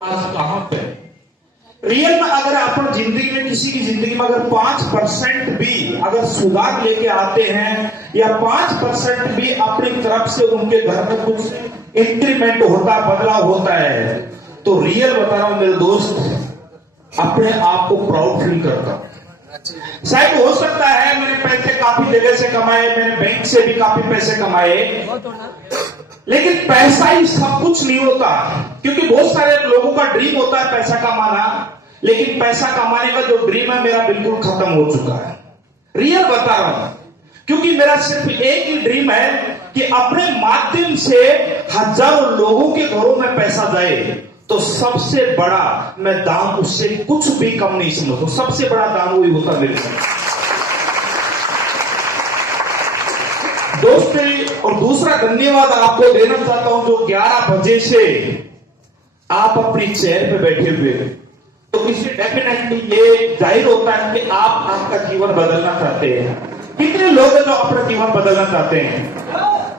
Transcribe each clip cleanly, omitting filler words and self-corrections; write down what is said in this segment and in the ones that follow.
कहां पे रियल में अगर अपन जिंदगी में किसी की जिंदगी में अगर 5% भी अगर सुधार लेके आते हैं या 5% भी अपनी तरफ से उनके घर में कुछ इंक्रीमेंट होता बदलाव होता है तो रियल बता रहा हूं मेरे दोस्त अपने आप को प्राउड फील करता हूं। शायद हो सकता है मैंने पैसे काफी जगह से कमाए, मैंने बैंक से भी काफी पैसे कमाए, लेकिन पैसा ही सब कुछ नहीं होता। क्योंकि बहुत सारे लोगों का ड्रीम होता है पैसा कमाना, लेकिन पैसा कमाने का जो ड्रीम है मेरा बिल्कुल खत्म हो चुका है। रियल बता रहा हूं, क्योंकि मेरा सिर्फ एक ही ड्रीम है कि अपने माध्यम से हजारों लोगों के घरों में पैसा जाए तो सबसे बड़ा मैं दान उससे कुछ भी कम नहीं समझता। सबसे बड़ा दान वही होता मेरे लिए दोस्त। और दूसरा धन्यवाद आपको देना चाहता हूं जो 11 बजे से आप अपनी चेयर पे बैठे हुए, तो इससे डेफिनेटली ये जाहिर होता है कि आप आपका जीवन बदलना चाहते हैं। कितने लोग हैं जो अपना जीवन बदलना चाहते हैं?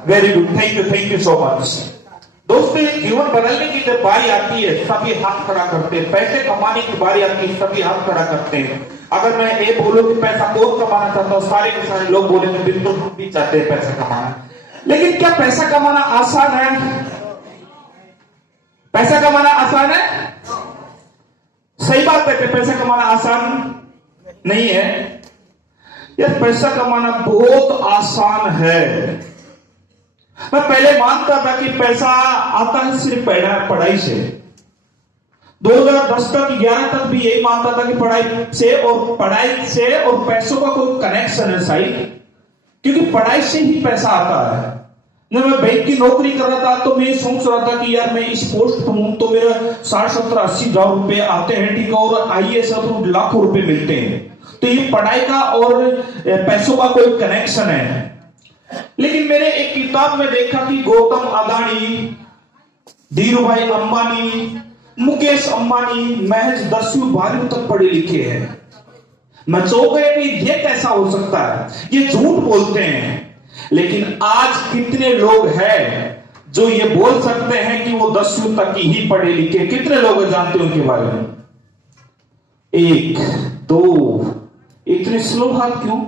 Very good, thank you so much दोस्तों। जीवन बदलने की जब बारी आती है सभी हाथ खड़ा करते हैं, पैसे कमाने की बारी आती है सभी हाथ खड़ा करते हैं। अगर मैं ये बोलूं कि पैसा कौन कमाना चाहता हूं, सारे के सारे लोग बोलेंगे बिल्कुल हम भी चाहते हैं पैसा कमाना। लेकिन क्या पैसा कमाना आसान है? पैसा कमाना आसान है? सही बात है कि पैसा कमाना आसान नहीं है। यार पैसा कमाना बहुत आसान है। मैं पहले मानता था कि पैसा आता है सिर्फ पढ़ाई से। 2010 तक 11 तक भी यही मानता था कि पढ़ाई से और पैसों का कोई कनेक्शन है शायद, क्योंकि पढ़ाई से ही पैसा आता है। जब मैं बैंक की नौकरी कर रहा था तो मैं सोच रहा था कि यार मैं इस पोस्ट पर हूं तो मेरा 60-70-80 हजार रुपए आते हैं, ठीक है, और आईएएस तो लाखों रुपए मिलते हैं, तो ये पढ़ाई का और पैसों का कोई कनेक्शन है। लेकिन मैंने एक किताब में देखा कि गौतम अदानी, धीरूभाई अंबानी, मुकेश अंबानी महज 10वीं 12वीं तक पढ़े लिखे हैं। मैं चौंक गया कि ये कैसा हो सकता है, ये झूठ बोलते हैं। लेकिन आज कितने लोग हैं जो ये बोल सकते हैं कि वो 10वीं तक ही पढ़े लिखे? कितने लोग जानते हैं उनके बारे में? 1 2 इतने स्लो हाथ क्यों?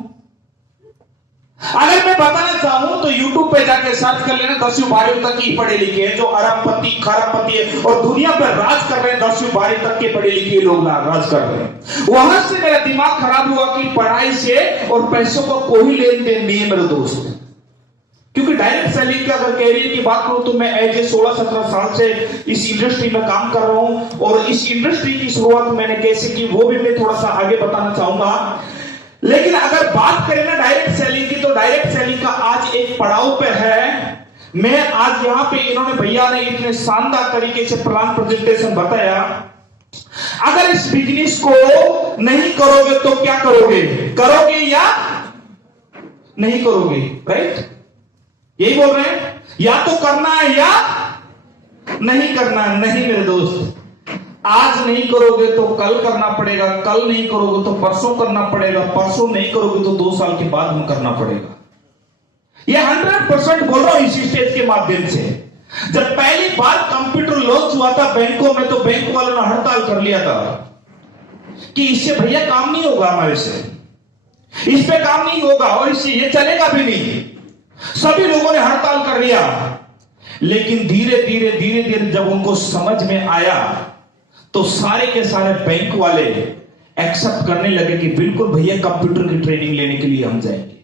अगर मैं बताना चाहूं तो YouTube पे जाके सर्च कर लेना 10वीं 12वीं तक ही पढ़े लिखे हैं जो अरबपति खरबपति है और दुनिया पर राज कर रहे हैं। 10वीं 12वीं तक के पढ़े लिखे लोग राज कर रहे हैं। वहां से मेरा दिमाग खराब हुआ कि पढ़ाई से और पैसों का कोई लेन देन नहीं है मेरे दोस्त। क्योंकि डायरेक्ट सेलिंग का अगर कैरियर की बात करूं तो मैं एज ए 16-17 साल से इस इंडस्ट्री में काम कर रहा हूं, और इस इंडस्ट्री की शुरुआत मैंने कैसे की वो भी मैं थोड़ा सा आगे बताना चाहूंगा। लेकिन अगर बात करें ना डायरेक्ट सेलिंग की, तो डायरेक्ट सेलिंग का आज एक पड़ाव पे है। मैं आज यहाँ पे इन्होंने भैया ने इतने शानदार तरीके से प्लान प्रेजेंटेशन बताया। अगर इस बिजनेस को नहीं करोगे तो क्या करोगे? करोगे या नहीं करोगे? राइट, यही बोल रहे हैं। या तो करना है या नहीं करना है। नहीं मेरे दोस्त, आज नहीं करोगे तो कल करना पड़ेगा, कल नहीं करोगे तो परसों करना पड़ेगा, परसों नहीं करोगे तो 2 साल के बाद में करना पड़ेगा। यह 100% बोल रहा हूं इसी स्टेज के माध्यम से। जब पहली बार कंप्यूटर लॉन्च हुआ था बैंकों में तो बैंक वालों ने हड़ताल कर लिया था कि इससे भैया काम नहीं होगा, हमारे से इस पे काम नहीं होगा और इससे ये चलेगा भी नहीं। सभी लोगों ने हड़ताल कर लिया। लेकिन धीरे धीरे जब उनको समझ में आया तो सारे के सारे बैंक वाले एक्सेप्ट करने लगे कि बिल्कुल भैया कंप्यूटर की ट्रेनिंग लेने के लिए हम जाएंगे।